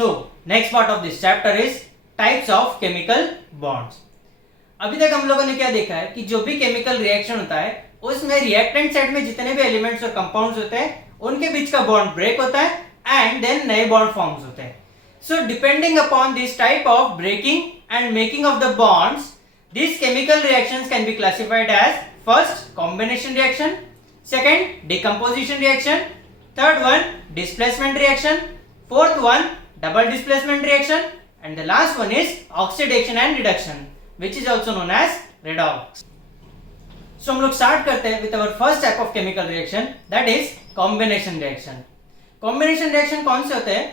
So next part of this chapter is types of chemical bonds. अभी तक हम लोगों ने क्या देखा है कि जो भी केमिकल रिएक्शन होता है उसमें रिएक्टेंट साइड में जितने भी एलिमेंट्स और कंपाउंड्स होते हैं उनके बीच का बॉन्ड ब्रेक होता है एंड देन नए बॉन्ड फॉर्म्स होते हैं. So depending upon this type of breaking and making of the bonds, these chemical reactions can be classified as first combination reaction, second decomposition reaction, third one displacement reaction, fourth one double displacement reaction, and the last one is oxidation and reduction, which is also known as redox. So हम लोग start करते हैं with our first type of chemical reaction, that is combination reaction. Combination reaction कौन से होते हैं?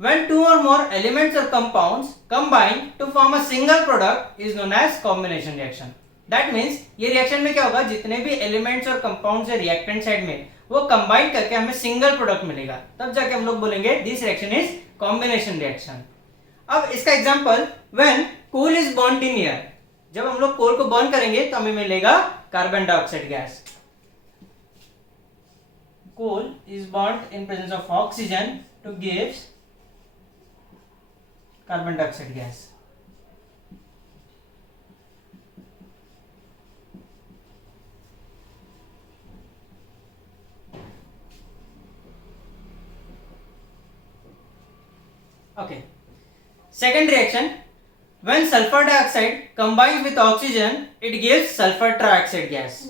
When two or more elements or compounds combine to form a single product is known as combination reaction. That means ये रिएक्शन में क्या होगा, जितने भी एलिमेंट्स और कंपाउंड्स है रिएक्टेंट साइड में वो कंबाइन करके हमें सिंगल प्रोडक्ट मिलेगा, तब जाके हम लोग बोलेंगे this reaction is combination reaction. अब इसका example when coal is burned in air, जब हम लोग कोल को बर्न करेंगे तो हमें मिलेगा carbon dioxide gas. Coal is burned in presence of oxygen to gives carbon dioxide gas. Okay. Second reaction, when sulfur dioxide combines with oxygen, it gives sulfur trioxide gas.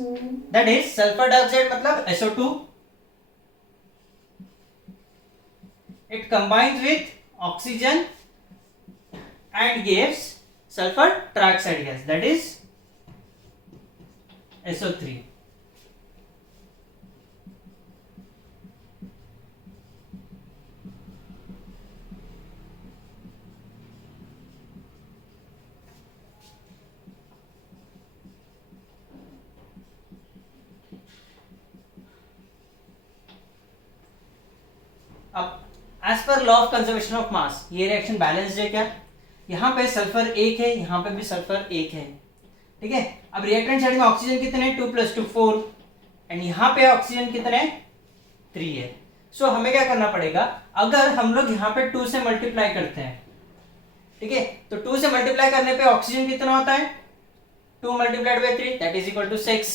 That is sulfur dioxide मतलब SO2. It combines with oxygen and gives sulfur trioxide gas, that is SO3. अब as per law of conservation of mass ये reaction balanced है क्या? यहाँ पे सल्फर एक है, यहाँ पे भी सल्फर एक है, ठीक है. अब रिएक्टेंट साइड में ऑक्सीजन कितने 2 + 2 4 एंड यहाँ पे ऑक्सीजन कितने 3 है. सो हमें क्या करना पड़ेगा, अगर हम लोग यहाँ पे 2 से मल्टीप्लाई करते हैं, ठीक है, तो 2 से मल्टीप्लाई करने पे ऑक्सीजन कितना होता है 2 × 3 दैट इज इक्वल टू 6.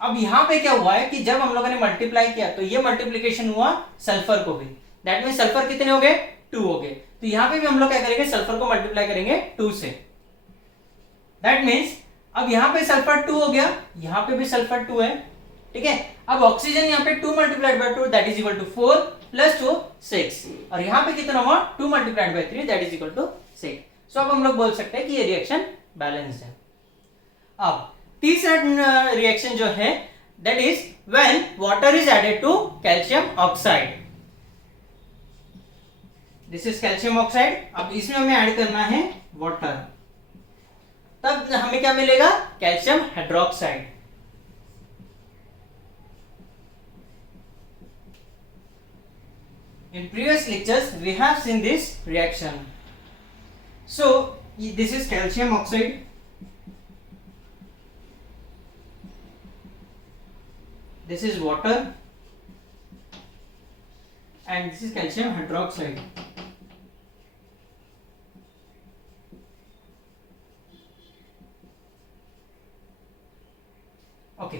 अब यहाँ पे क्या हुआ है कि जब हम लोगों ने मल्टीप्लाई किया तो ये मल्टीप्लीकेशन हुआ सल्फर को भी, दैट मीन सल्फर कितने हो गए 2 हो गए. तो यहां पे भी हम लोग क्या करेंगे, सल्फर को मल्टीप्लाई करेंगे 2 से. दैट मीन्स अब यहां पे सल्फर 2 हो गया, यहां पे भी सल्फर 2 है, ठीक है. अब ऑक्सीजन यहां पे 2 × 2 दैट इज इक्वल टू 4 + 2 6 और यहां पे कितना हुआ 2 × 3 दैट इज इक्वल टू 6. सो अब हम लोग बोल सकते हैं कि ये रिएक्शन बैलेंस्ड है. अब तीसरा रिएक्शन जो है that is when water is added to calcium oxide. This is calcium oxide. अब इसमें हमें ऐड करना है वाटर, तब हमें क्या मिलेगा calcium hydroxide. In previous lectures we have seen this reaction. So this is calcium oxide, this is water and this is calcium hydroxide. Okay,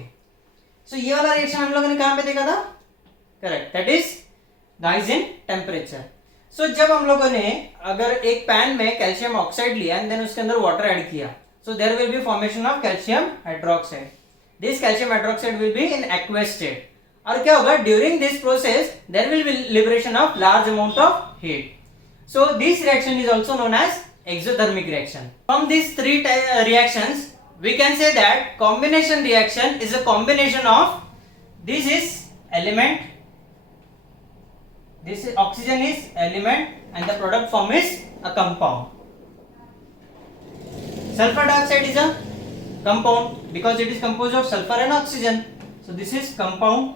so ये वाला रिएक्शन हम लोगों ने कहां पे देखा था, correct, that is rise in temperature. So जब हम लोगों ने अगर एक पैन में कैल्शियम ऑक्साइड लिया एंड देन उसके अंदर वाटर ऐड किया, so there will be formation of calcium hydroxide. This calcium hydroxide will be in aqueous state और क्या होगा during this process there will be liberation of large amount of heat. So this reaction is also known as exothermic reaction. From this three reactions we can say that combination reaction is a combination of this is element, this is oxygen is element and the product form is a compound. Sulfur dioxide is a compound because it is composed of sulfur and oxygen, so this is compound.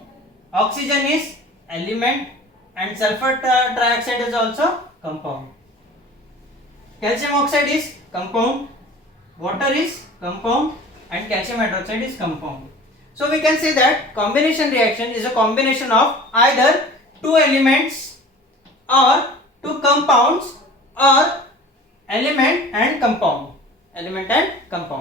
Oxygen is element and sulfur trioxide is also compound. Calcium oxide is compound, water is compound and calcium hydroxide is compound. So we can say that combination reaction is a combination of either two elements or two compounds और element and compound, element and compound.